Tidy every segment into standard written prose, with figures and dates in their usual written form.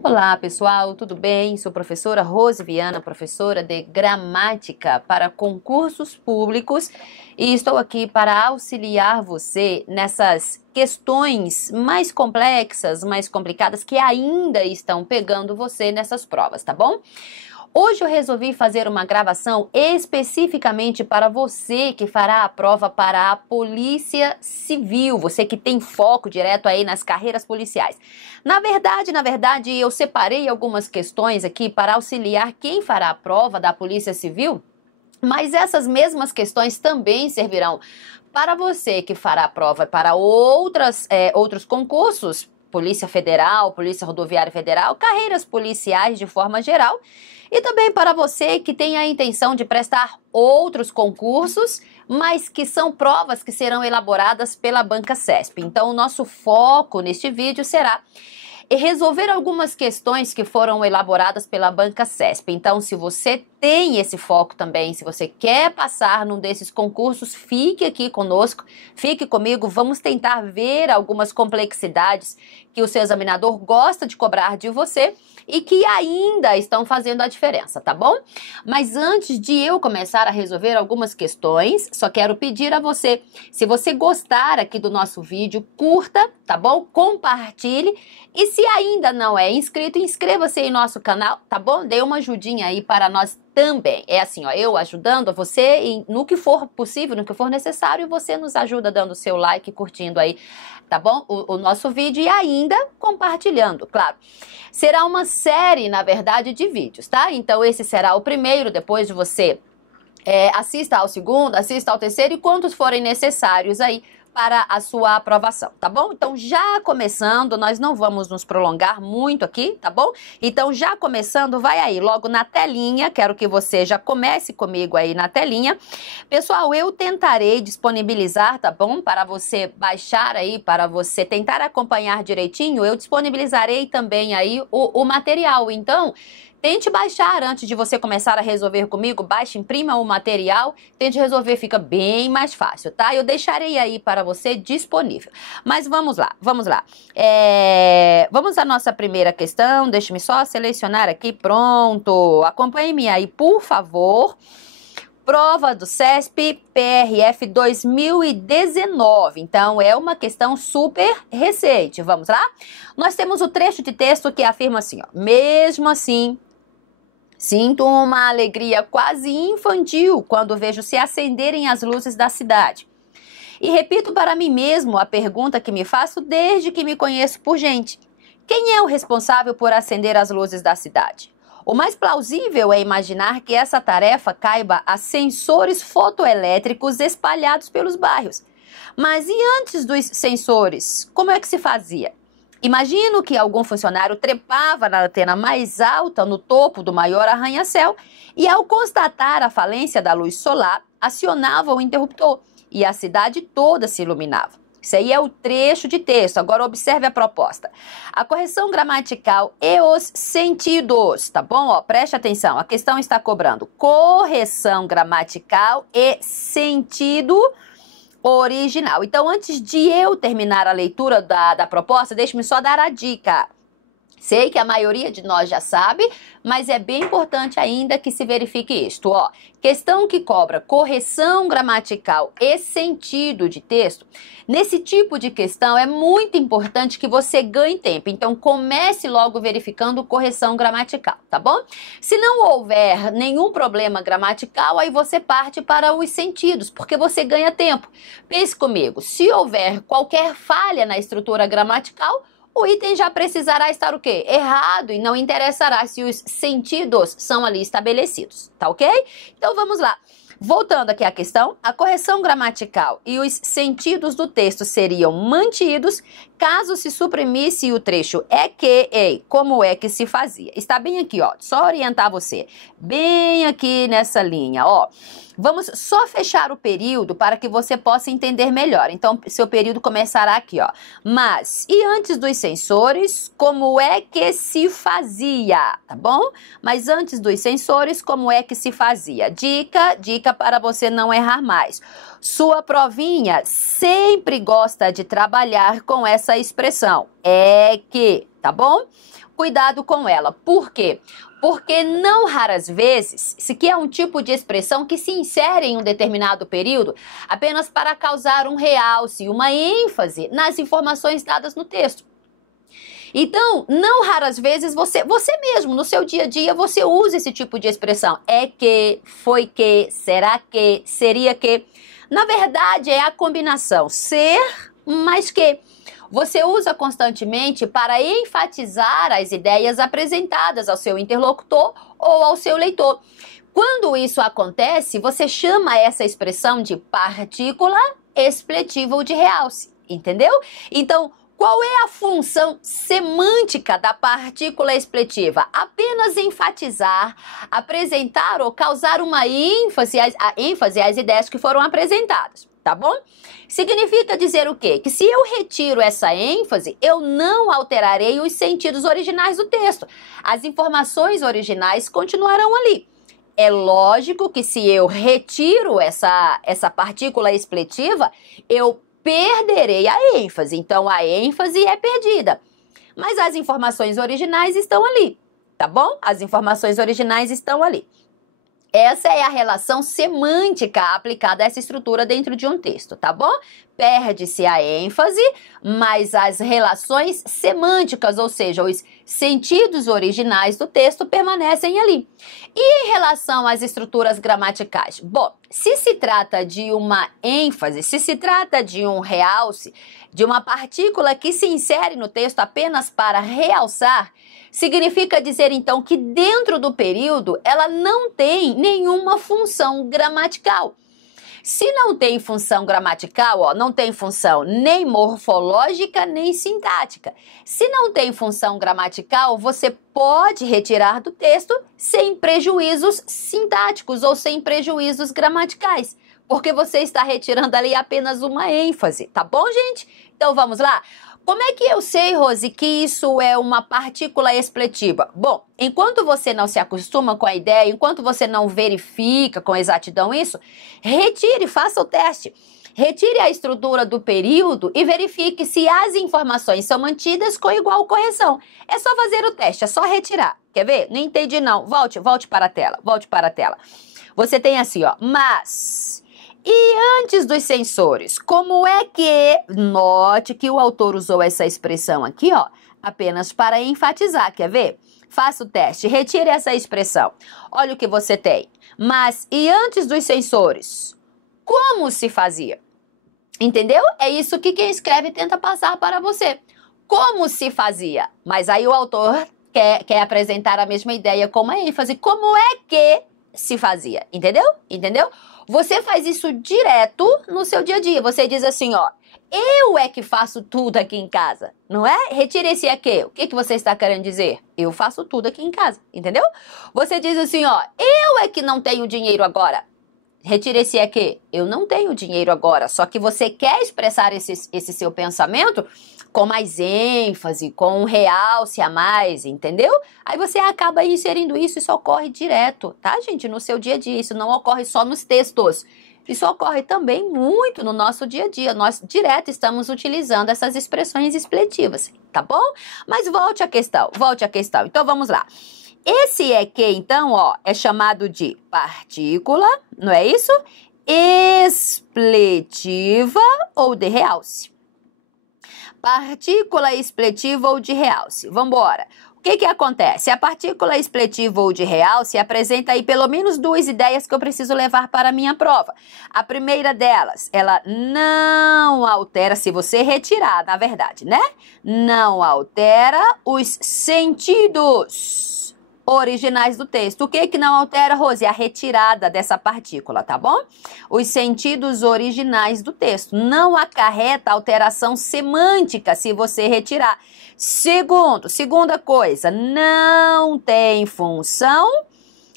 Olá, pessoal, tudo bem? Sou professora Rose Viana, professora de gramática para concursos públicos e estou aqui para auxiliar você nessas questões mais complexas, mais complicadas que ainda estão pegando você nessas provas, tá bom? Hoje eu resolvi fazer uma gravação especificamente para você que fará a prova para a Polícia Civil, você que tem foco direto aí nas carreiras policiais. Na verdade, eu separei algumas questões aqui para auxiliar quem fará a prova da Polícia Civil, mas essas mesmas questões também servirão para você que fará a prova para outros concursos, Polícia Federal, Polícia Rodoviária Federal, carreiras policiais de forma geral, e também para você que tem a intenção de prestar outros concursos, mas que são provas que serão elaboradas pela Banca CESP. Então, o nosso foco neste vídeo será resolver algumas questões que foram elaboradas pela Banca CESP. Então, se você tem esse foco também, se você quer passar num desses concursos, fique aqui conosco, fique comigo, vamos tentar ver algumas complexidades que o seu examinador gosta de cobrar de você e que ainda estão fazendo a diferença, tá bom? Mas antes de eu começar a resolver algumas questões, só quero pedir a você, se você gostar aqui do nosso vídeo, curta, tá bom? Compartilhe e se ainda não é inscrito, inscreva-se em nosso canal, tá bom? Dê uma ajudinha aí para nós também. É assim, ó, eu ajudando você no que for possível, no que for necessário, e você nos ajuda dando seu like, curtindo aí, tá bom? O nosso vídeo e ainda compartilhando, claro. Será uma série, na verdade, de vídeos, tá? Então esse será o primeiro, depois de você assista ao segundo, assista ao terceiro e quantos forem necessários aí para a sua aprovação, tá bom? Então, já começando, nós não vamos nos prolongar muito aqui, tá bom? Então, já começando, vai aí, logo na telinha, quero que você já comece comigo aí na telinha. Pessoal, eu tentarei disponibilizar, tá bom? Para você baixar aí, para você tentar acompanhar direitinho, eu disponibilizarei também aí o material. Então, tente baixar antes de você começar a resolver comigo, baixe, imprima o material, tente resolver, fica bem mais fácil, tá? Eu deixarei aí para você disponível. Mas vamos lá, vamos lá. Vamos à nossa primeira questão, deixe-me só selecionar aqui, pronto. Acompanhe-me aí, por favor. Prova do CESP PRF 2019. Então, é uma questão super recente. Vamos lá? Nós temos o trecho de texto que afirma assim, ó. Mesmo assim, sinto uma alegria quase infantil quando vejo se acenderem as luzes da cidade. E repito para mim mesmo a pergunta que me faço desde que me conheço por gente. Quem é o responsável por acender as luzes da cidade? O mais plausível é imaginar que essa tarefa caiba a sensores fotoelétricos espalhados pelos bairros. Mas e antes dos sensores, como é que se fazia? Imagino que algum funcionário trepava na antena mais alta no topo do maior arranha-céu e, ao constatar a falência da luz solar, acionava o interruptor e a cidade toda se iluminava. Isso aí é o trecho de texto. Agora observe a proposta. A correção gramatical e os sentidos, tá bom? Ó, preste atenção, a questão está cobrando correção gramatical e sentido original. Então, antes de eu terminar a leitura da proposta, deixe-me só dar a dica. Sei que a maioria de nós já sabe, mas é bem importante ainda que se verifique isto, ó. Questão que cobra correção gramatical e sentido de texto. Nesse tipo de questão é muito importante que você ganhe tempo. Então comece logo verificando correção gramatical, tá bom? Se não houver nenhum problema gramatical, aí você parte para os sentidos, porque você ganha tempo. Pense comigo, se houver qualquer falha na estrutura gramatical, o item já precisará estar o quê? Errado e não interessará se os sentidos são ali estabelecidos, tá ok? Então vamos lá. Voltando aqui à questão, a correção gramatical e os sentidos do texto seriam mantidos caso se suprimisse o trecho é que, ei, como é que se fazia. Está bem aqui, ó, só orientar você, bem aqui nessa linha, ó. Vamos só fechar o período para que você possa entender melhor. Então, seu período começará aqui, ó. Mas, e antes dos sensores, como é que se fazia? Tá bom? Mas antes dos sensores, como é que se fazia? Dica para você não errar mais. Sua provinha sempre gosta de trabalhar com essa expressão. É que, tá bom? cuidado com ela. Por quê? Porque não raras vezes, isso aqui é um tipo de expressão que se insere em um determinado período apenas para causar um realce, uma ênfase nas informações dadas no texto. Então, não raras vezes você mesmo, no seu dia a dia, você usa esse tipo de expressão. É que, foi que, será que, seria que. Na verdade, é a combinação ser mais que. Você usa constantemente para enfatizar as ideias apresentadas ao seu interlocutor ou ao seu leitor. Quando isso acontece, você chama essa expressão de partícula expletiva ou de realce, entendeu? Então, qual é a função semântica da partícula expletiva? Apenas enfatizar, apresentar ou causar uma ênfase às ideias que foram apresentadas, tá bom? Significa dizer o quê? Que se eu retiro essa ênfase, eu não alterarei os sentidos originais do texto. As informações originais continuarão ali. É lógico que se eu retiro essa partícula expletiva, eu perderei a ênfase. Então, a ênfase é perdida. Mas as informações originais estão ali, tá bom? As informações originais estão ali. Essa é a relação semântica aplicada a essa estrutura dentro de um texto, tá bom? Perde-se a ênfase, mas as relações semânticas, ou seja, os sentidos originais do texto permanecem ali. E em relação às estruturas gramaticais? Bom, se se trata de uma ênfase, se se trata de um realce, de uma partícula que se insere no texto apenas para realçar, significa dizer, então, que dentro do período ela não tem nenhuma função gramatical. Se não tem função gramatical, ó, não tem função nem morfológica nem sintática. Se não tem função gramatical, você pode retirar do texto sem prejuízos sintáticos ou sem prejuízos gramaticais, porque você está retirando ali apenas uma ênfase, tá bom, gente? Então vamos lá? Como é que eu sei, Rose, que isso é uma partícula expletiva? Bom, enquanto você não se acostuma com a ideia, enquanto você não verifica com exatidão isso, retire, faça o teste. Retire a estrutura do período e verifique se as informações são mantidas com igual correção. É só fazer o teste, é só retirar. Quer ver? Não entendi não. Volte para a tela, volte para a tela. Você tem assim, ó, mas... E antes dos sensores, como é que... Note que o autor usou essa expressão aqui, ó, apenas para enfatizar, quer ver? Faça o teste, retire essa expressão. Olha o que você tem. Mas e antes dos sensores, como se fazia? Entendeu? É isso que quem escreve tenta passar para você. Como se fazia? Mas aí o autor quer apresentar a mesma ideia com uma ênfase. Como é que se fazia? Entendeu? Entendeu? Você faz isso direto no seu dia a dia. Você diz assim, ó, eu é que faço tudo aqui em casa, não é? Retire esse aqui. O que você está querendo dizer? Eu faço tudo aqui em casa, entendeu? Você diz assim, ó, eu é que não tenho dinheiro agora. Retire esse aqui. Eu não tenho dinheiro agora. Só que você quer expressar esse seu pensamento com mais ênfase, com um realce a mais, entendeu? Aí você acaba inserindo isso, isso ocorre direto, tá, gente? No seu dia a dia, isso não ocorre só nos textos. Isso ocorre também muito no nosso dia a dia. Nós direto estamos utilizando essas expressões expletivas, tá bom? Mas volte à questão, volte à questão. Então vamos lá. Esse é que, então, ó, é chamado de partícula, não é isso? Expletiva ou de realce. Partícula expletiva ou de realce. Vamos embora. O que acontece? A partícula expletiva ou de realce apresenta aí pelo menos duas ideias que eu preciso levar para a minha prova. A primeira delas, ela não altera, se você retirar, na verdade, né? Não altera os sentidos originais do texto. O que não altera, Rose? A retirada dessa partícula, tá bom? Os sentidos originais do texto. Não acarreta alteração semântica se você retirar. Segunda coisa, não tem função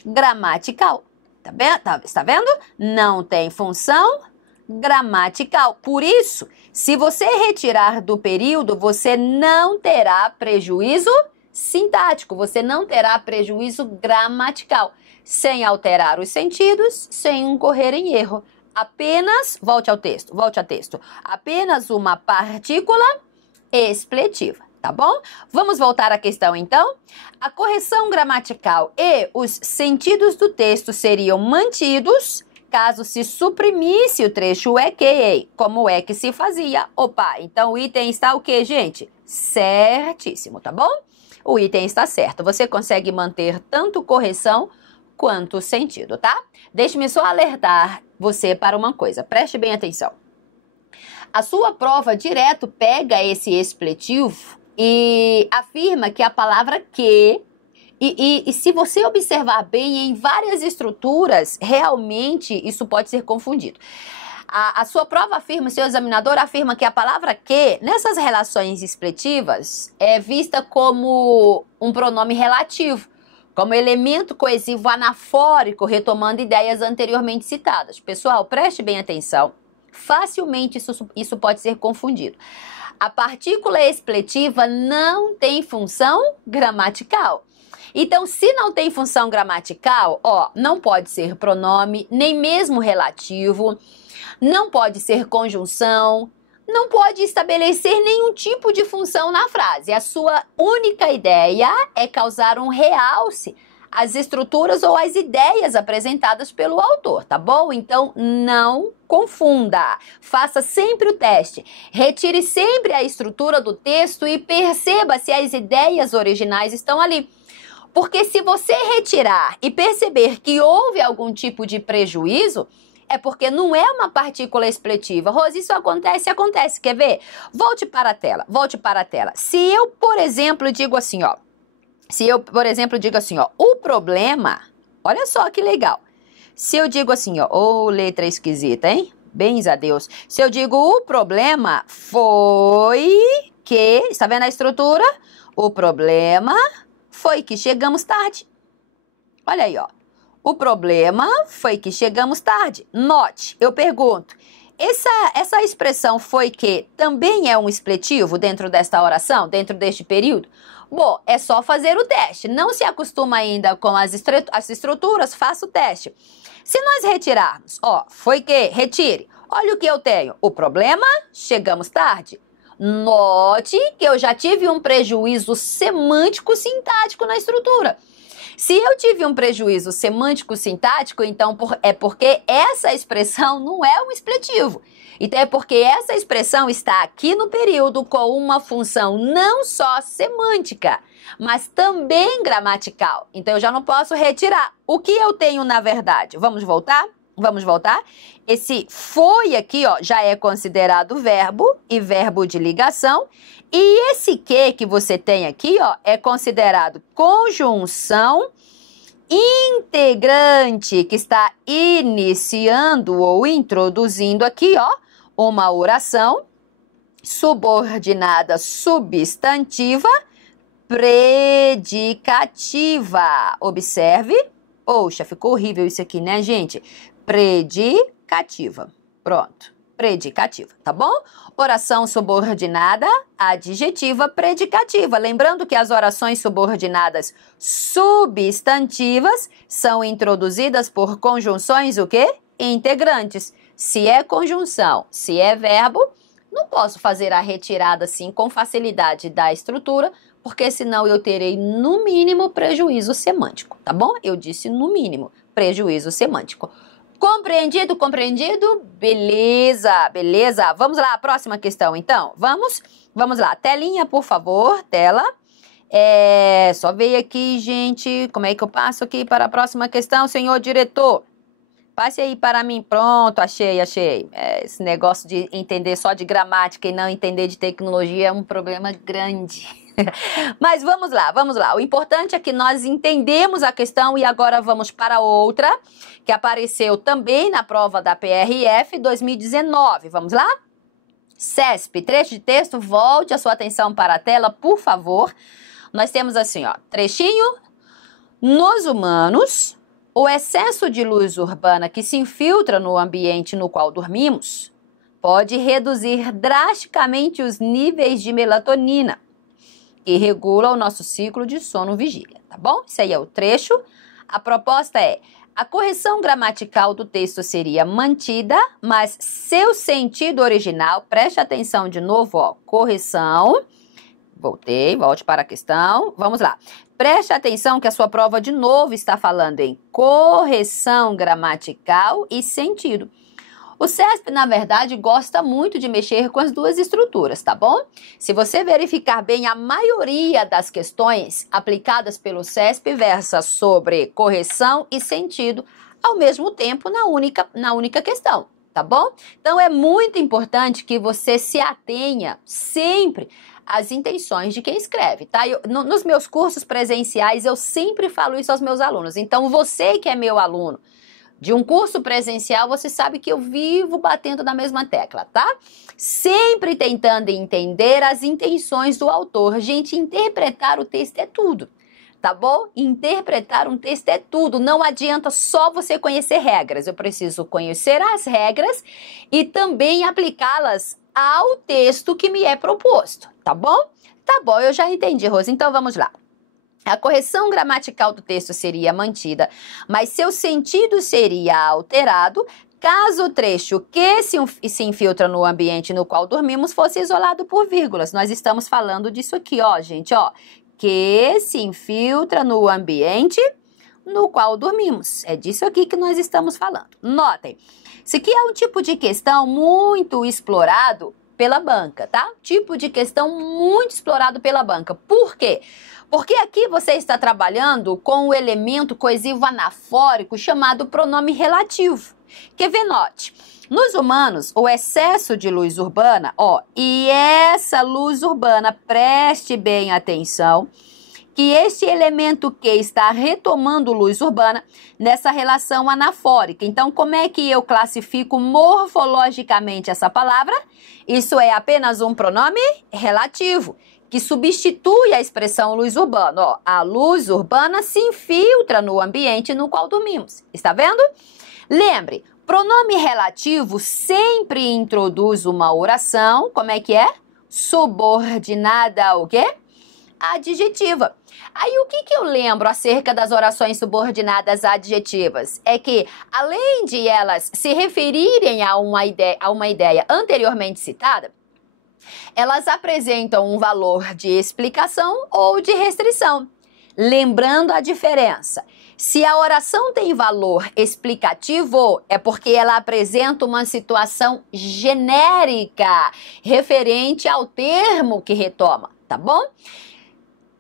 gramatical. Tá vendo? Está vendo? Não tem função gramatical. Por isso, se você retirar do período, você não terá prejuízo sintático, você não terá prejuízo gramatical, sem alterar os sentidos, sem incorrer em erro. Apenas, volte ao texto, apenas uma partícula expletiva, tá bom? Vamos voltar à questão, então? A correção gramatical e os sentidos do texto seriam mantidos caso se suprimisse o trecho é que, como é que se fazia? Opa, então o item está o quê, gente? Certíssimo, tá bom? O item está certo. Você consegue manter tanto correção quanto sentido, tá? Deixe-me só alertar você para uma coisa. Preste bem atenção. A sua prova direto pega esse expletivo e afirma que a palavra que... E se você observar bem, em várias estruturas, realmente isso pode ser confundido. A sua prova afirma, seu examinador afirma que a palavra que, nessas relações expletivas, é vista como um pronome relativo, como elemento coesivo anafórico, retomando ideias anteriormente citadas. Pessoal, preste bem atenção. Facilmente isso pode ser confundido. A partícula expletiva não tem função gramatical. Então, se não tem função gramatical, não pode ser pronome, nem mesmo relativo, não pode ser conjunção, não pode estabelecer nenhum tipo de função na frase. A sua única ideia é causar um realce às estruturas ou às ideias apresentadas pelo autor, tá bom? Então, não confunda. Faça sempre o teste. Retire sempre a estrutura do texto e perceba se as ideias originais estão ali. Porque se você retirar e perceber que houve algum tipo de prejuízo, é porque não é uma partícula expletiva. Rose, isso acontece? Acontece. Quer ver? Volte para a tela. Se eu, por exemplo, digo assim, o problema, olha só que legal. Se eu digo assim, letra esquisita, hein? Bens a Deus. Se eu digo o problema foi que, está vendo a estrutura? O problema foi que chegamos tarde. Olha aí, O problema foi que chegamos tarde. Note, eu pergunto, essa expressão foi que também é um expletivo dentro desta oração, dentro deste período? Bom, é só fazer o teste. Não se acostuma ainda com as estruturas, faça o teste. Se nós retirarmos, foi que, retire. Olha o que eu tenho. O problema, chegamos tarde. Note que eu já tive um prejuízo semântico-sintático na estrutura. Se eu tive um prejuízo semântico-sintático, então é porque essa expressão não é um expletivo. Então é porque essa expressão está aqui no período com uma função não só semântica, mas também gramatical. Então eu já não posso retirar. O que eu tenho na verdade? Vamos voltar? Vamos voltar? Esse foi aqui, já é considerado verbo e verbo de ligação. E esse que você tem aqui, é considerado conjunção integrante, que está iniciando ou introduzindo aqui, uma oração subordinada substantiva predicativa. Observe. Poxa, ficou horrível isso aqui, né, gente? Predicativa. Pronto. Predicativa, tá bom? Oração subordinada, adjetiva, predicativa. Lembrando que as orações subordinadas substantivas são introduzidas por conjunções o quê? Integrantes. Se é conjunção, se é verbo, não posso fazer a retirada assim com facilidade da estrutura, porque senão eu terei no mínimo prejuízo semântico, tá bom? Eu disse no mínimo prejuízo semântico. Compreendido? Compreendido? Beleza, beleza. Vamos lá, a próxima questão, então. Vamos lá. Telinha, por favor, tela. Só veio aqui, gente. Como é que eu passo aqui para a próxima questão, senhor diretor? Passe aí para mim. Pronto, achei. Esse negócio de entender só de gramática e não entender de tecnologia é um problema grande. Mas vamos lá. O importante é que nós entendemos a questão e agora vamos para outra, que apareceu também na prova da PRF 2019. Vamos lá? CESP, trecho de texto, volte a sua atenção para a tela, por favor. Nós temos assim, trechinho. Nos humanos, o excesso de luz urbana que se infiltra no ambiente no qual dormimos pode reduzir drasticamente os níveis de melatonina, que regula o nosso ciclo de sono-vigília, tá bom? Isso aí é o trecho. A proposta é: a correção gramatical do texto seria mantida, mas seu sentido original, preste atenção de novo, correção Volte para a questão. Vamos lá. Preste atenção que a sua prova de novo está falando em correção gramatical e sentido. O CESP, na verdade, gosta muito de mexer com as duas estruturas, tá bom? Se você verificar bem, a maioria das questões aplicadas pelo CESP versa sobre correção e sentido ao mesmo tempo na única questão, tá bom? Então, é muito importante que você se atenha sempre às intenções de quem escreve, tá? Nos meus cursos presenciais, eu sempre falo isso aos meus alunos. Então, você que é meu aluno de um curso presencial, você sabe que eu vivo batendo na mesma tecla, tá? Sempre tentando entender as intenções do autor. Gente, interpretar o texto é tudo, tá bom? Interpretar um texto é tudo. Não adianta só você conhecer regras. Eu preciso conhecer as regras e também aplicá-las ao texto que me é proposto, tá bom? Tá bom, eu já entendi, Rose. Então, vamos lá. A correção gramatical do texto seria mantida, mas seu sentido seria alterado caso o trecho que se infiltra no ambiente no qual dormimos fosse isolado por vírgulas. Nós estamos falando disso aqui, ó, gente, ó. Que se infiltra no ambiente no qual dormimos. É disso aqui que nós estamos falando. Notem, isso aqui é um tipo de questão muito explorado pela banca, tá? Tipo de questão muito explorado pela banca. Por quê? Porque aqui você está trabalhando com o elemento coesivo anafórico chamado pronome relativo. Quer ver? Note. Nos humanos, o excesso de luz urbana, ó, e essa luz urbana, preste bem atenção, que este elemento que está retomando luz urbana nessa relação anafórica. Então, como é que eu classifico morfologicamente essa palavra? Isso é apenas um pronome relativo, que substitui a expressão luz urbana. Ó, a luz urbana se infiltra no ambiente no qual dormimos. Está vendo? Lembre, pronome relativo sempre introduz uma oração, como é que é? Subordinada ao quê? Adjetiva. Aí o que eu lembro acerca das orações subordinadas adjetivas? É que, além de elas se referirem a uma ideia anteriormente citada, elas apresentam um valor de explicação ou de restrição. Lembrando a diferença. Se a oração tem valor explicativo, é porque ela apresenta uma situação genérica, referente ao termo que retoma, tá bom?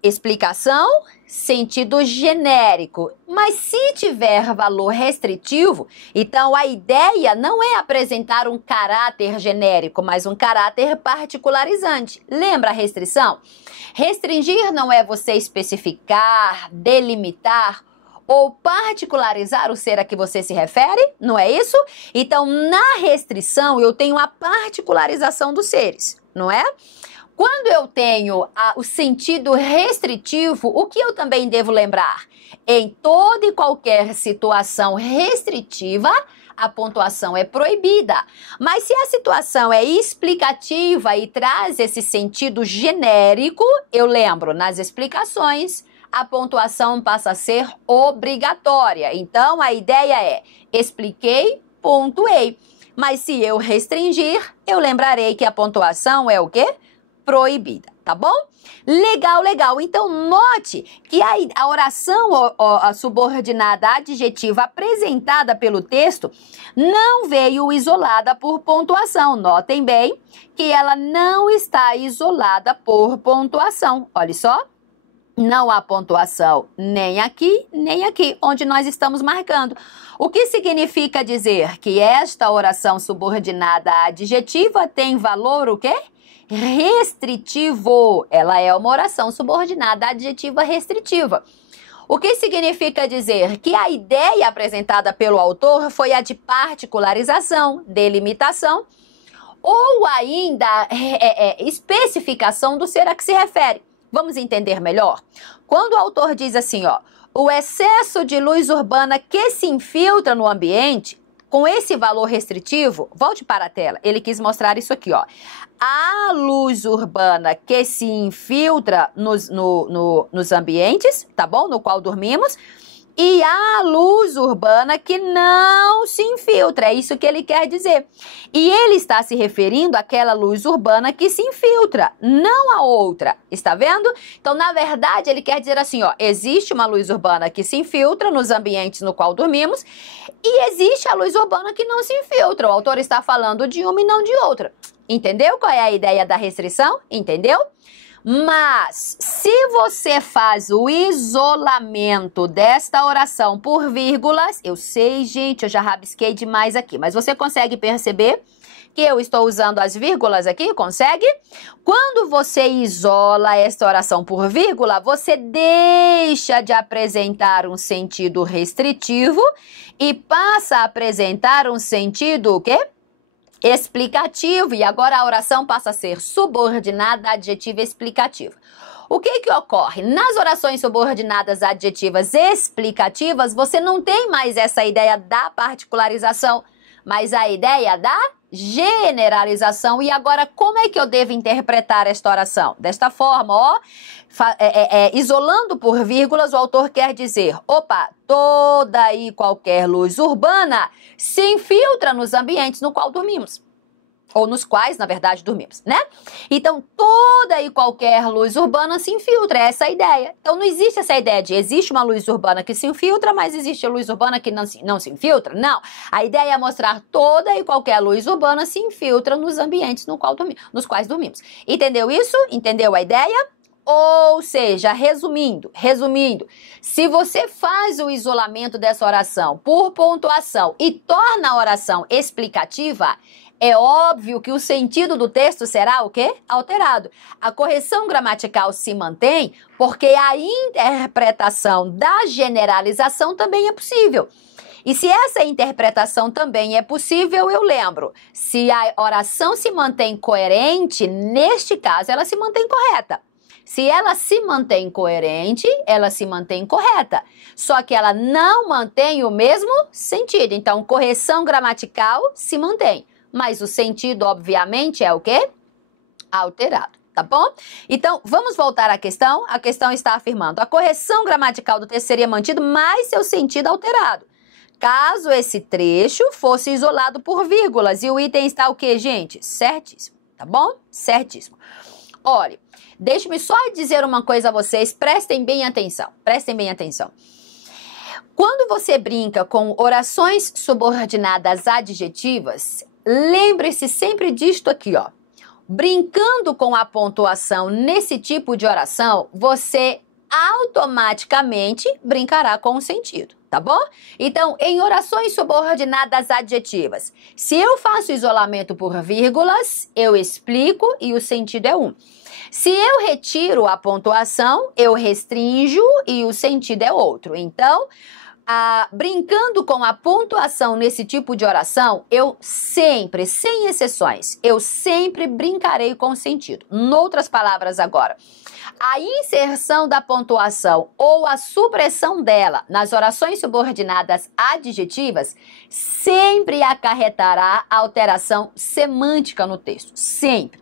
Explicação, sentido genérico. Mas se tiver valor restritivo, então a ideia não é apresentar um caráter genérico, mas um caráter particularizante. Lembra a restrição? Restringir não é você especificar, delimitar ou particularizar o ser a que você se refere, não é isso? Então, na restrição, eu tenho a particularização dos seres, não é? Quando eu tenho o sentido restritivo, o que eu também devo lembrar? Em toda e qualquer situação restritiva, a pontuação é proibida. Mas se a situação é explicativa e traz esse sentido genérico, eu lembro, nas explicações, a pontuação passa a ser obrigatória. Então, a ideia é, expliquei, pontuei. Mas se eu restringir, eu lembrarei que a pontuação é o quê? Proibida, tá bom? Legal, legal. Então, note que a oração a subordinada adjetiva apresentada pelo texto não veio isolada por pontuação. Notem bem que ela não está isolada por pontuação. Olha só. Não há pontuação nem aqui, onde nós estamos marcando. O que significa dizer que esta oração subordinada adjetiva tem valor o quê? Restritivo. Ela é uma oração subordinada adjetiva restritiva. O que significa dizer que a ideia apresentada pelo autor foi a de particularização, delimitação ou ainda especificação do ser a que se refere. Vamos entender melhor? Quando o autor diz assim, ó, o excesso de luz urbana que se infiltra no ambiente, com esse valor restritivo, volte para a tela, ele quis mostrar isso aqui, ó. A luz urbana que se infiltra nos ambientes, tá bom? No qual dormimos, e a luz urbana que não se infiltra. É isso que ele quer dizer. E ele está se referindo àquela luz urbana que se infiltra, não a outra. Está vendo? Então, na verdade, ele quer dizer assim, ó, existe uma luz urbana que se infiltra nos ambientes no qual dormimos e existe a luz urbana que não se infiltra. O autor está falando de uma e não de outra. Entendeu qual é a ideia da restrição? Entendeu? Mas, se você faz o isolamento desta oração por vírgulas, eu sei, gente, eu já rabisquei demais aqui, mas você consegue perceber que eu estou usando as vírgulas aqui? Consegue? Quando você isola esta oração por vírgula, você deixa de apresentar um sentido restritivo e passa a apresentar um sentido, o quê? Explicativo, e agora a oração passa a ser subordinada adjetiva explicativa. O que ocorre? Nas orações subordinadas adjetivas explicativas, você não tem mais essa ideia da particularização, mas a ideia da generalização. E agora, como é que eu devo interpretar esta oração? Desta forma, ó, isolando por vírgulas, o autor quer dizer, opa, toda e qualquer luz urbana se infiltra nos ambientes no qual dormimos. Ou nos quais, na verdade, dormimos, né? Então, toda e qualquer luz urbana se infiltra, é essa a ideia. Então, não existe essa ideia de existe uma luz urbana que se infiltra, mas existe a luz urbana que não se infiltra. Não. A ideia é mostrar toda e qualquer luz urbana se infiltra nos ambientes nos quais dormimos. Entendeu isso? Entendeu a ideia? Ou seja, resumindo, se você faz o isolamento dessa oração por pontuação e torna a oração explicativa, é óbvio que o sentido do texto será o quê? Alterado. A correção gramatical se mantém porque a interpretação da generalização também é possível. E se essa interpretação também é possível, eu lembro, se a oração se mantém coerente, neste caso ela se mantém correta. Se ela se mantém coerente, ela se mantém correta. Só que ela não mantém o mesmo sentido. Então, correção gramatical se mantém. Mas o sentido, obviamente, é o quê? Alterado, tá bom? Então, vamos voltar à questão. A questão está afirmando: a correção gramatical do texto seria mantido, mas seu sentido alterado. Caso esse trecho fosse isolado por vírgulas. E o item está o quê, gente? Certíssimo, tá bom? Certíssimo. Olha, deixe-me só dizer uma coisa a vocês, prestem bem atenção, prestem bem atenção. Quando você brinca com orações subordinadas adjetivas, lembre-se sempre disto aqui, ó. Brincando com a pontuação nesse tipo de oração, você automaticamente brincará com o sentido, tá bom? Então, em orações subordinadas adjetivas, se eu faço isolamento por vírgulas, eu explico e o sentido é um. Se eu retiro a pontuação, eu restrinjo e o sentido é outro. Então, brincando com a pontuação nesse tipo de oração, eu sempre, sem exceções, eu sempre brincarei com o sentido. Noutras palavras agora, a inserção da pontuação ou a supressão dela nas orações subordinadas adjetivas sempre acarretará alteração semântica no texto, sempre.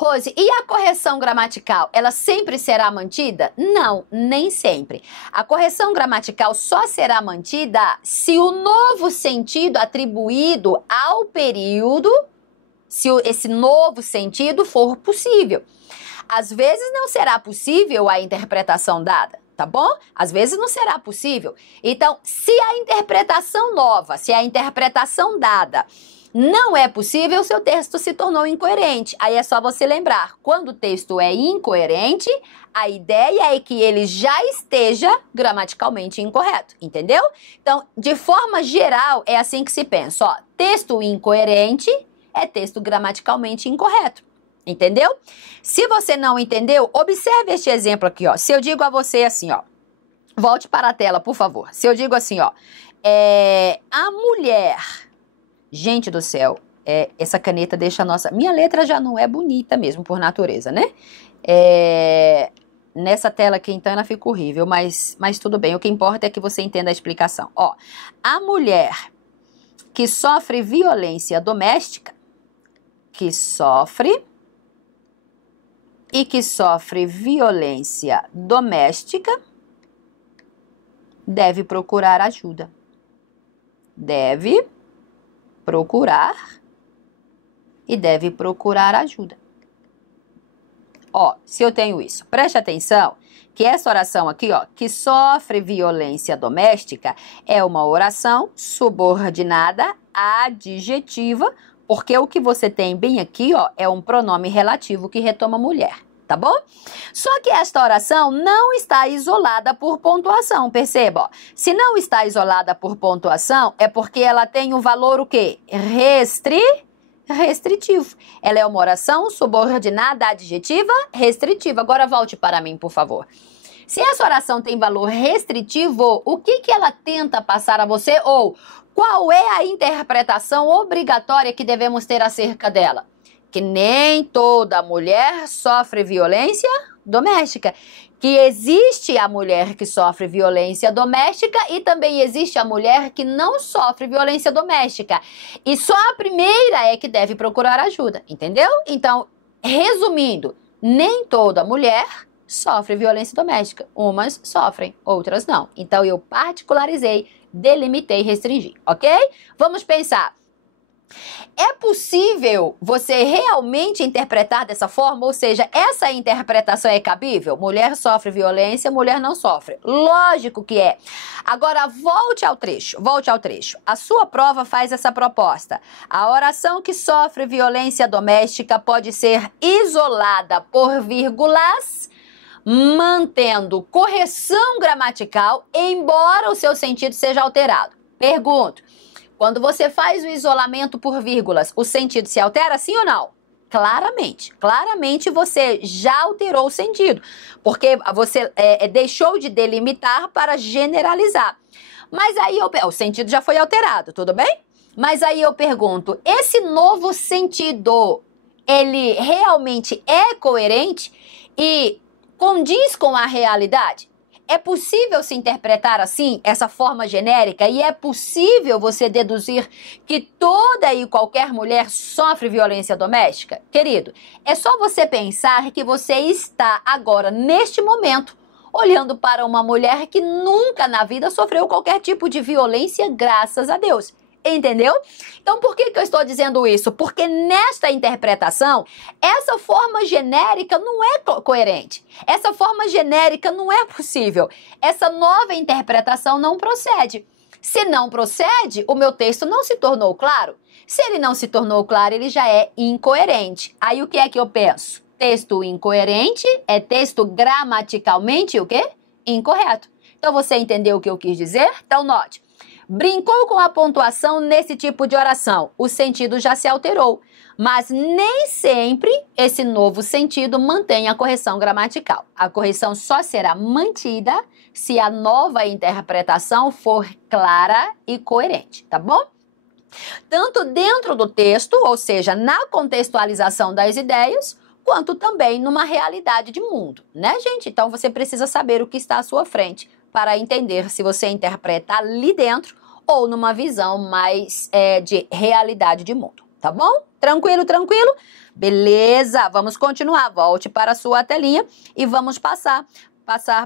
Rose, e a correção gramatical, ela sempre será mantida? Não, nem sempre. A correção gramatical só será mantida se o novo sentido atribuído ao período, se esse novo sentido for possível. Às vezes não será possível a interpretação dada, tá bom? Às vezes não será possível. Então, se a interpretação nova, se a interpretação dada não é possível, seu texto se tornou incoerente. Aí é só você lembrar, quando o texto é incoerente, a ideia é que ele já esteja gramaticalmente incorreto, entendeu? Então, de forma geral, é assim que se pensa, ó, texto incoerente é texto gramaticalmente incorreto, entendeu? Se você não entendeu, observe este exemplo aqui, ó. Se eu digo a você assim, ó, volte para a tela, por favor. Se eu digo assim, ó, a mulher... Gente do céu, essa caneta deixa a nossa... Minha letra já não é bonita mesmo, por natureza, né? Nessa tela aqui, então, ela fica horrível, mas tudo bem. O que importa é que você entenda a explicação. Ó, a mulher que sofre violência doméstica, que sofre violência doméstica, deve procurar ajuda. Deve procurar e deve procurar ajuda. Ó, se eu tenho isso, preste atenção que essa oração aqui, ó, que sofre violência doméstica, é uma oração subordinada adjetiva, porque o que você tem bem aqui, ó, é um pronome relativo que retoma mulher, tá bom? Só que esta oração não está isolada por pontuação, perceba, ó. Se não está isolada por pontuação, é porque ela tem um valor o quê? Restritivo. Ela é uma oração subordinada adjetiva restritiva. Agora volte para mim, por favor. Se essa oração tem valor restritivo, o que ela tenta passar a você? Ou qual é a interpretação obrigatória que devemos ter acerca dela? Que nem toda mulher sofre violência doméstica. Que existe a mulher que sofre violência doméstica e também existe a mulher que não sofre violência doméstica. E só a primeira é que deve procurar ajuda, entendeu? Então, resumindo, nem toda mulher sofre violência doméstica. Umas sofrem, outras não. Então, eu particularizei, delimitei, restringi, ok? Vamos pensar. É possível você realmente interpretar dessa forma? Ou seja, essa interpretação é cabível? Mulher sofre violência, mulher não sofre. Lógico que é. Agora, volte ao trecho. A sua prova faz essa proposta. A oração que sofre violência doméstica pode ser isolada por vírgulas, mantendo correção gramatical, embora o seu sentido seja alterado. Pergunto. Quando você faz o isolamento por vírgulas, o sentido se altera, sim ou não? Claramente. Claramente você já alterou o sentido, porque você deixou de delimitar para generalizar. Mas aí o sentido já foi alterado, tudo bem? Mas aí eu pergunto, esse novo sentido, ele realmente é coerente e condiz com a realidade? É possível se interpretar assim, essa forma genérica, e é possível você deduzir que toda e qualquer mulher sofre violência doméstica? Querido, é só você pensar que você está agora, neste momento, olhando para uma mulher que nunca na vida sofreu qualquer tipo de violência, graças a Deus. Entendeu? Então, por que eu estou dizendo isso? Porque nesta interpretação, essa forma genérica não é coerente. Essa forma genérica não é possível. Essa nova interpretação não procede. Se não procede, o meu texto não se tornou claro. Se ele não se tornou claro, ele já é incoerente. Aí, o que é que eu penso? Texto incoerente é texto gramaticalmente o quê? Incorreto. Então, você entendeu o que eu quis dizer? Então, note. Brincou com a pontuação nesse tipo de oração. O sentido já se alterou, mas nem sempre esse novo sentido mantém a correção gramatical. A correção só será mantida se a nova interpretação for clara e coerente, tá bom? Tanto dentro do texto, ou seja, na contextualização das ideias, quanto também numa realidade de mundo, né, gente? Então você precisa saber o que está à sua frente para entender se você interpreta ali dentro ou numa visão mais de realidade de mundo, tá bom? Tranquilo, tranquilo? Beleza, vamos continuar. Volte para a sua telinha e vamos passar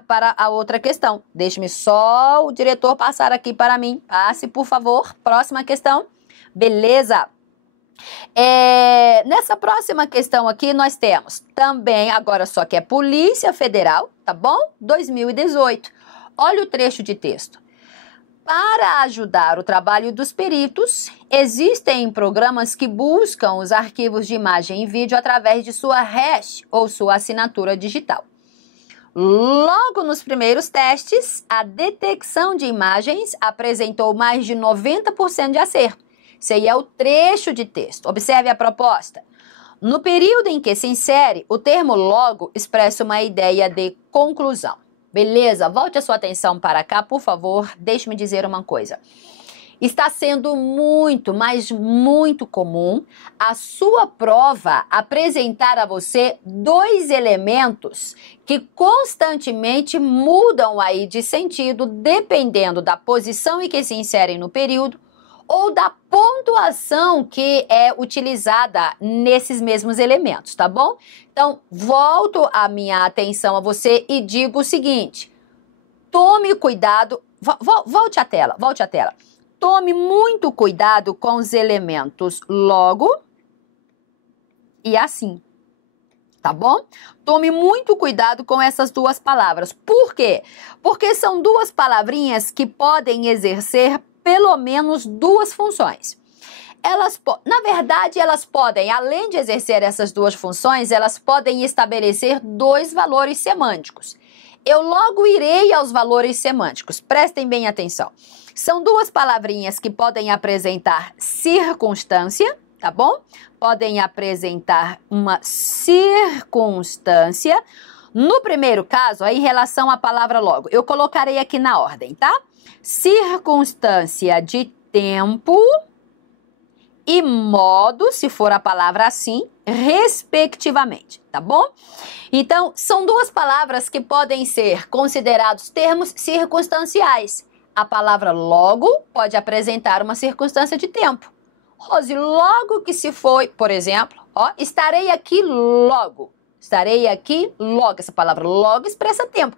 para a outra questão. Deixe-me só o diretor passar aqui para mim. Passe, por favor. Próxima questão. Beleza. Nessa próxima questão aqui nós temos também, agora só que é Polícia Federal, tá bom? 2018. Olha o trecho de texto. Para ajudar o trabalho dos peritos, existem programas que buscam os arquivos de imagem e vídeo através de sua hash ou sua assinatura digital. Logo nos primeiros testes, a detecção de imagens apresentou mais de 90% de acerto. Esse aí é o trecho de texto. Observe a proposta. No período em que se insere, o termo logo expressa uma ideia de conclusão. Beleza? Volte a sua atenção para cá, por favor. Deixe-me dizer uma coisa. Está sendo muito, mas muito comum a sua prova apresentar a você dois elementos que constantemente mudam aí de sentido dependendo da posição em que se inserem no período ou da pontuação que é utilizada nesses mesmos elementos, tá bom? Então, volto a minha atenção a você e digo o seguinte: tome cuidado Volte à tela, volte à tela. Tome muito cuidado com os elementos logo e assim. Tá bom? Tome muito cuidado com essas duas palavras. Por quê? Porque são duas palavrinhas que podem exercer pelo menos duas funções. Na verdade, elas podem, além de exercer essas duas funções, elas podem estabelecer dois valores semânticos. Eu logo irei aos valores semânticos. Prestem bem atenção. São duas palavrinhas que podem apresentar circunstância, tá bom? Podem apresentar uma circunstância. No primeiro caso, em relação à palavra logo, eu colocarei aqui na ordem, tá? Circunstância de tempo e modo, se for a palavra assim, respectivamente, tá bom? Então, são duas palavras que podem ser considerados termos circunstanciais. A palavra logo pode apresentar uma circunstância de tempo. Rose, logo que se foi, por exemplo, ó, estarei aqui logo. Estarei aqui logo. Essa palavra logo expressa tempo.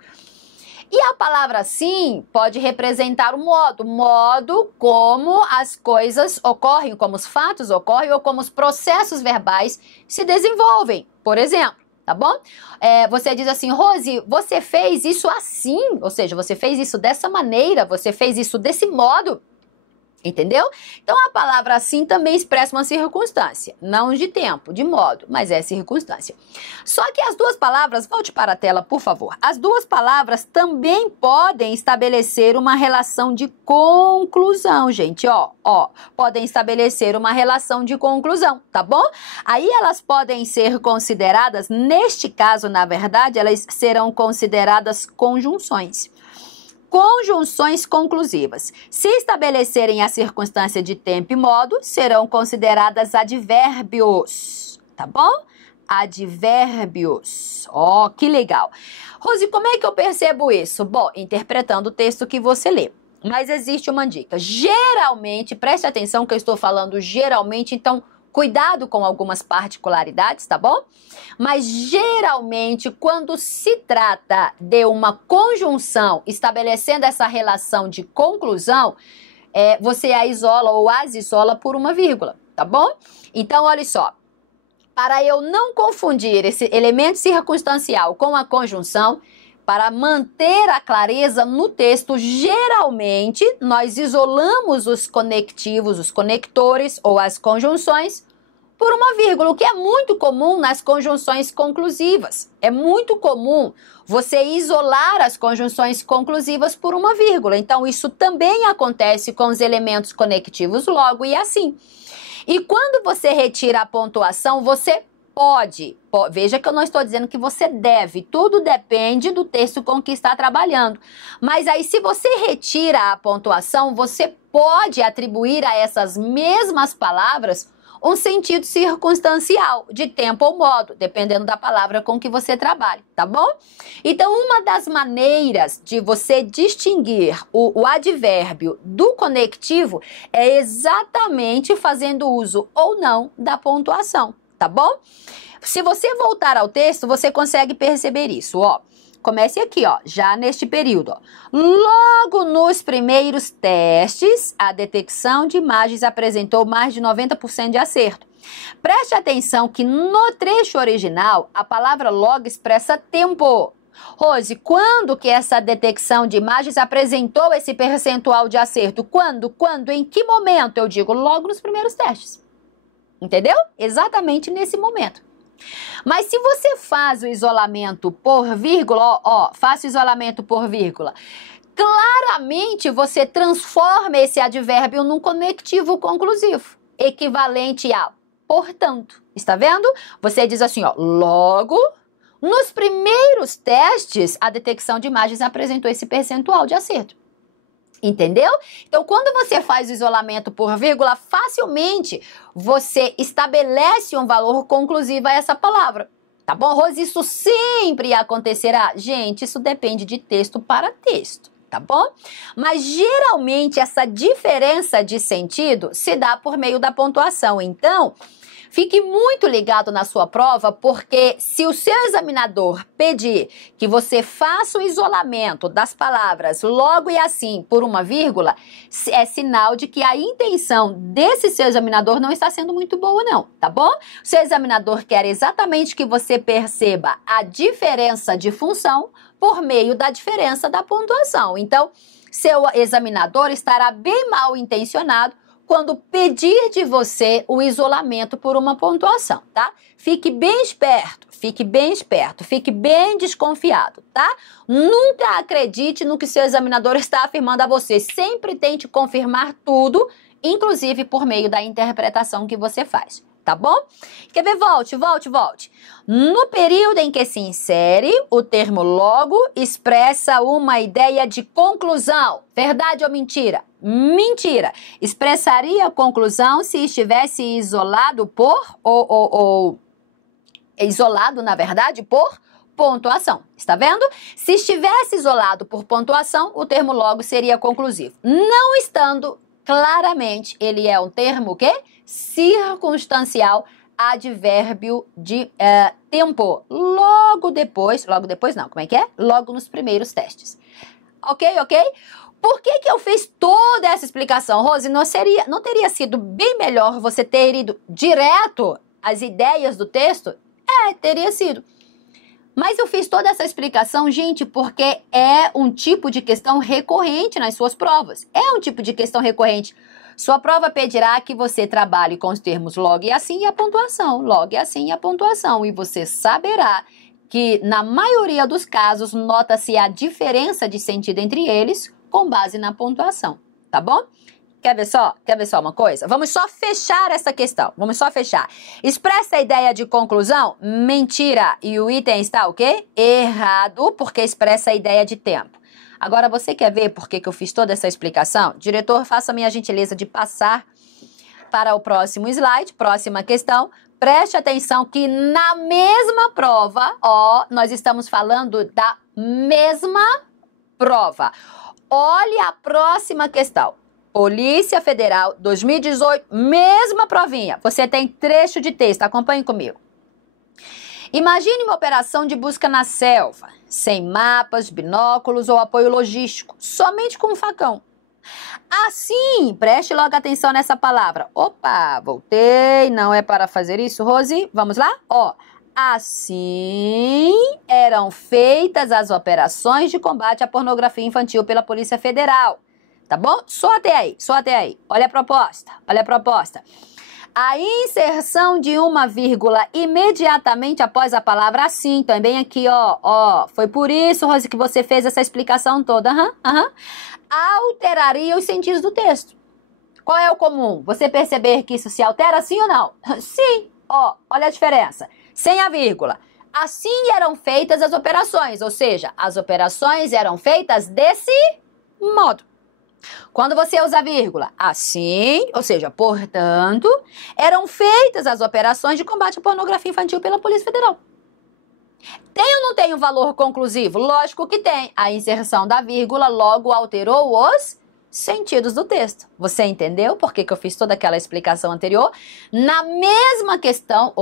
E a palavra sim pode representar o modo como as coisas ocorrem, como os fatos ocorrem ou como os processos verbais se desenvolvem, por exemplo, tá bom? Você diz assim, Rose, você fez isso assim, ou seja, você fez isso dessa maneira, você fez isso desse modo. Entendeu? Então, a palavra assim também expressa uma circunstância, não de tempo, de modo, mas é circunstância. Só que as duas palavras, volte para a tela, por favor. As duas palavras também podem estabelecer uma relação de conclusão, gente, ó, podem estabelecer uma relação de conclusão, tá bom? Aí elas podem ser consideradas, neste caso, na verdade, elas serão consideradas conjunções. Conjunções conclusivas. Se estabelecerem a circunstância de tempo e modo, serão consideradas advérbios, tá bom? Advérbios. Ó, que legal. Rose, como é que eu percebo isso? Bom, interpretando o texto que você lê. Mas existe uma dica. Geralmente, preste atenção que eu estou falando geralmente, então cuidado com algumas particularidades, tá bom? Mas geralmente, quando se trata de uma conjunção estabelecendo essa relação de conclusão, você a isola ou as isola por uma vírgula, tá bom? Então, olha só. Para eu não confundir esse elemento circunstancial com a conjunção, para manter a clareza no texto, geralmente nós isolamos os conectivos, os conectores ou as conjunções por uma vírgula, o que é muito comum nas conjunções conclusivas. É muito comum você isolar as conjunções conclusivas por uma vírgula. Então, isso também acontece com os elementos conectivos logo e assim. E quando você retira a pontuação, você pode, veja que eu não estou dizendo que você deve, tudo depende do texto com que está trabalhando. Mas aí, se você retira a pontuação, você pode atribuir a essas mesmas palavras um sentido circunstancial, de tempo ou modo, dependendo da palavra com que você trabalha, tá bom? Então, uma das maneiras de você distinguir o advérbio do conectivo é exatamente fazendo uso ou não da pontuação, tá bom? Se você voltar ao texto, você consegue perceber isso, ó. Comece aqui, ó, já neste período, ó. Logo nos primeiros testes, a detecção de imagens apresentou mais de 90% de acerto. Preste atenção que no trecho original, a palavra logo expressa tempo. Rose, quando que essa detecção de imagens apresentou esse percentual de acerto? Quando? Em que momento? Eu digo logo nos primeiros testes. Entendeu? Exatamente nesse momento. Mas se você faz o isolamento por vírgula, faça o isolamento por vírgula, claramente você transforma esse advérbio num conectivo conclusivo, equivalente a portanto. Está vendo? Você diz assim, ó, logo, nos primeiros testes, a detecção de imagens apresentou esse percentual de acerto. Entendeu? Então, quando você faz o isolamento por vírgula, facilmente você estabelece um valor conclusivo a essa palavra. Tá bom, Rose? Isso sempre acontecerá? Gente, isso depende de texto para texto, tá bom? Mas, geralmente, essa diferença de sentido se dá por meio da pontuação. Então, Fique muito ligado na sua prova, porque se o seu examinador pedir que você faça o isolamento das palavras logo e assim por uma vírgula, é sinal de que a intenção desse seu examinador não está sendo muito boa não, tá bom? O seu examinador quer exatamente que você perceba a diferença de função por meio da diferença da pontuação. Então, seu examinador estará bem mal intencionado quando pedir de você o isolamento por uma pontuação, tá? Fique bem esperto, fique bem desconfiado, tá? Nunca acredite no que seu examinador está afirmando a você. Sempre tente confirmar tudo, inclusive por meio da interpretação que você faz. Tá bom? Quer ver? Volte. No período em que se insere, o termo logo expressa uma ideia de conclusão. Verdade ou mentira? Mentira. Expressaria a conclusão se estivesse isolado por, isolado, na verdade, por pontuação. Está vendo? Se estivesse isolado por pontuação, o termo logo seria conclusivo. Não estando, claramente, ele é um termo o quê? Circunstancial, advérbio de tempo. Logo depois não, como é que é? Logo nos primeiros testes. Ok? Por que eu fiz toda essa explicação, Rose? Não teria sido bem melhor você ter ido direto às ideias do texto? Teria sido. Mas eu fiz toda essa explicação, gente, porque é um tipo de questão recorrente nas suas provas. É um tipo de questão recorrente. Sua prova pedirá que você trabalhe com os termos logo e assim e a pontuação. Logo e assim e a pontuação. E você saberá que, na maioria dos casos, nota-se a diferença de sentido entre eles com base na pontuação. Tá bom? Quer ver só uma coisa? Vamos só fechar essa questão. Expressa a ideia de conclusão? Mentira. E o item está o quê? Errado, porque expressa a ideia de tempo. Agora, você quer ver por que eu fiz toda essa explicação? Diretor, faça a minha gentileza de passar para o próximo slide, próxima questão. Preste atenção que na mesma prova, nós estamos falando da mesma prova. Olhe a próxima questão. Polícia Federal, 2018, mesma provinha. Você tem trecho de texto, acompanhe comigo. Imagine uma operação de busca na selva, sem mapas, binóculos ou apoio logístico, somente com um facão. Assim, preste logo atenção nessa palavra. Opa, voltei, não é para fazer isso, Rose? Vamos lá? Assim eram feitas as operações de combate à pornografia infantil pela Polícia Federal. Tá bom? Só até aí. Olha a proposta. A inserção de uma vírgula imediatamente após a palavra assim, também aqui, foi por isso, Rose, que você fez essa explicação toda, alteraria os sentidos do texto. Qual é o comum? Você perceber que isso se altera sim ou não? Sim, olha a diferença. Sem a vírgula. Assim eram feitas as operações, ou seja, as operações eram feitas desse modo. Quando você usa vírgula, assim, ou seja, portanto, eram feitas as operações de combate à pornografia infantil pela Polícia Federal. Tem ou não tem um valor conclusivo? Lógico que tem. A inserção da vírgula logo alterou os sentidos do texto. Você entendeu por que eu fiz toda aquela explicação anterior? Na mesma questão,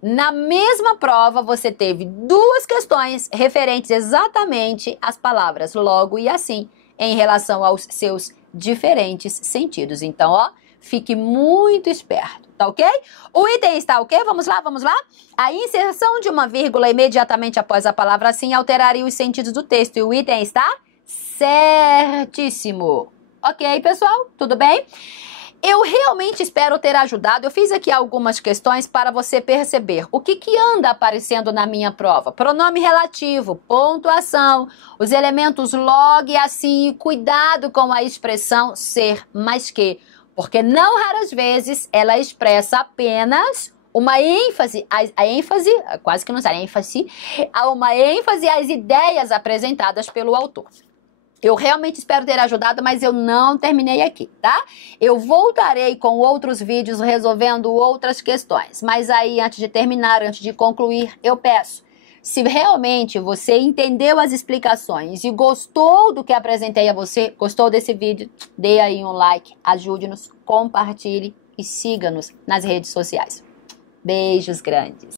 na mesma prova, você teve duas questões referentes exatamente às palavras logo e assim, em relação aos seus diferentes sentidos. Então, fique muito esperto, tá ok? O item está ok? Vamos lá? A inserção de uma vírgula imediatamente após a palavra assim alteraria os sentidos do texto. E o item está certíssimo. Ok, pessoal? Tudo bem? Eu realmente espero ter ajudado. Eu fiz aqui algumas questões para você perceber o que anda aparecendo na minha prova. Pronome relativo, pontuação, os elementos logo e assim, cuidado com a expressão ser mais que, porque não raras vezes ela expressa apenas uma ênfase, a ênfase, quase que não sai, ênfase, há uma ênfase às ideias apresentadas pelo autor. Eu realmente espero ter ajudado, mas eu não terminei aqui, tá? Eu voltarei com outros vídeos resolvendo outras questões. Mas aí, antes de terminar, antes de concluir, eu peço, se realmente você entendeu as explicações e gostou do que apresentei a você, gostou desse vídeo, dê aí um like, ajude-nos, compartilhe e siga-nos nas redes sociais. Beijos grandes.